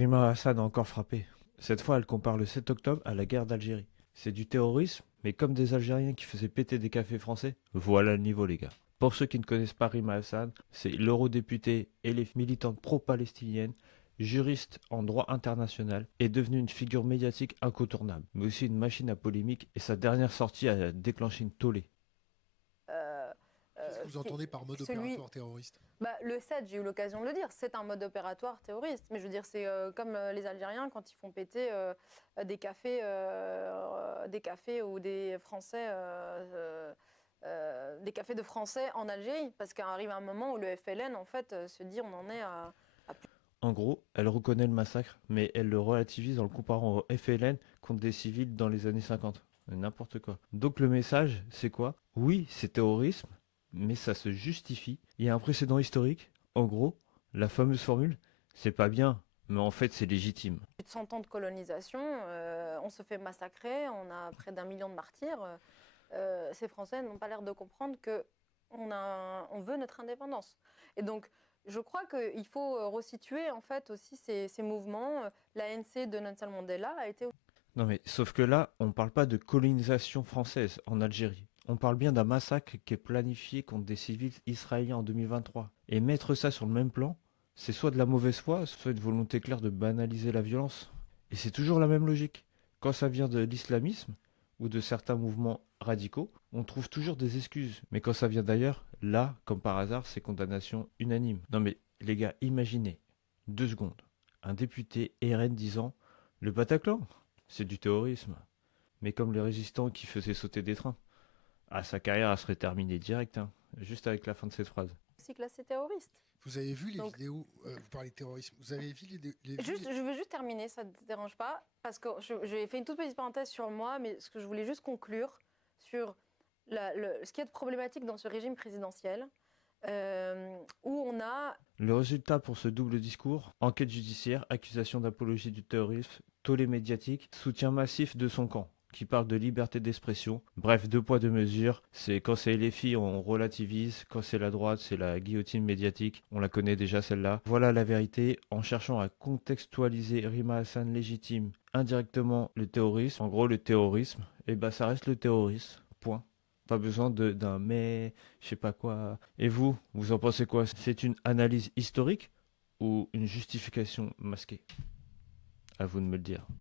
Rima Hassan a encore frappé. Cette fois, elle compare le 7 octobre à la guerre d'Algérie. C'est du terrorisme, mais comme des Algériens qui faisaient péter des cafés français, voilà le niveau les gars. Pour ceux qui ne connaissent pas Rima Hassan, c'est l'eurodéputée et les militantes pro-palestiniennes, juriste en droit international, est devenue une figure médiatique incontournable, mais aussi une machine à polémique et sa dernière sortie a déclenché une tollée. euh, Qu'est-ce que vous entendez par mode celui, opératoire terroriste? le 7, j'ai eu l'occasion de le dire, c'est un mode opératoire terroriste. Mais je veux dire, c'est comme les Algériens quand ils font péter des cafés ou des Français, des cafés de Français en Algérie. Parce qu'arrive un moment où le FLN, en fait, se dit on en est à En gros, elle reconnaît le massacre, mais elle le relativise en le comparant au FLN contre des civils dans les années 50. N'importe quoi. Donc le message, c'est quoi? Oui, c'est terrorisme, mais ça se justifie. Il y a un précédent historique. En gros, la fameuse formule, c'est pas bien, mais en fait c'est légitime. plus de 100 ans de colonisation, on se fait massacrer, on a près d'1 million de martyrs. Ces Français n'ont pas l'air de comprendre que on veut notre indépendance. Et donc, je crois qu'il faut resituer en fait aussi ces mouvements. L'ANC de Nelson Mandela a été Non mais sauf que là, on parle pas de colonisation française en Algérie. On parle bien d'un massacre qui est planifié contre des civils israéliens en 2023. Et mettre ça sur le même plan, c'est soit de la mauvaise foi, soit une volonté claire de banaliser la violence. Et c'est toujours la même logique. Quand ça vient de l'islamisme ou de certains mouvements radicaux, on trouve toujours des excuses. Mais quand ça vient d'ailleurs, là, comme par hasard, c'est condamnation unanime. Non mais les gars, imaginez, 2 secondes, un député RN disant le Bataclan, c'est du terrorisme. Mais comme les résistants qui faisaient sauter des trains. Ah, sa carrière elle serait terminée direct, hein, juste avec la fin de cette phrase. aussi classée terroriste. Vous avez vu les Donc, vidéos, vous parlez de terrorisme, vous avez vu je veux juste terminer, ça ne te dérange pas, parce que j'ai fait une toute petite parenthèse sur moi, mais ce que je voulais juste conclure sur ce qui est problématique dans ce régime présidentiel, où on a Le résultat pour ce double discours, enquête judiciaire, accusation d'apologie du terrorisme, tollé médiatique, soutien massif de son camp, qui parle de liberté d'expression. Bref, 2 poids 2 mesures. C'est quand c'est les filles, on relativise. Quand c'est la droite, c'est la guillotine médiatique. On la connaît déjà celle-là. Voilà la vérité. En cherchant à contextualiser Rima Hassan légitime indirectement le terrorisme. En gros, le terrorisme, et bah ça reste le terrorisme. Point. Pas besoin d'un mais, je sais pas quoi. Et vous en pensez quoi? C'est une analyse historique ou une justification masquée? À vous de me le dire.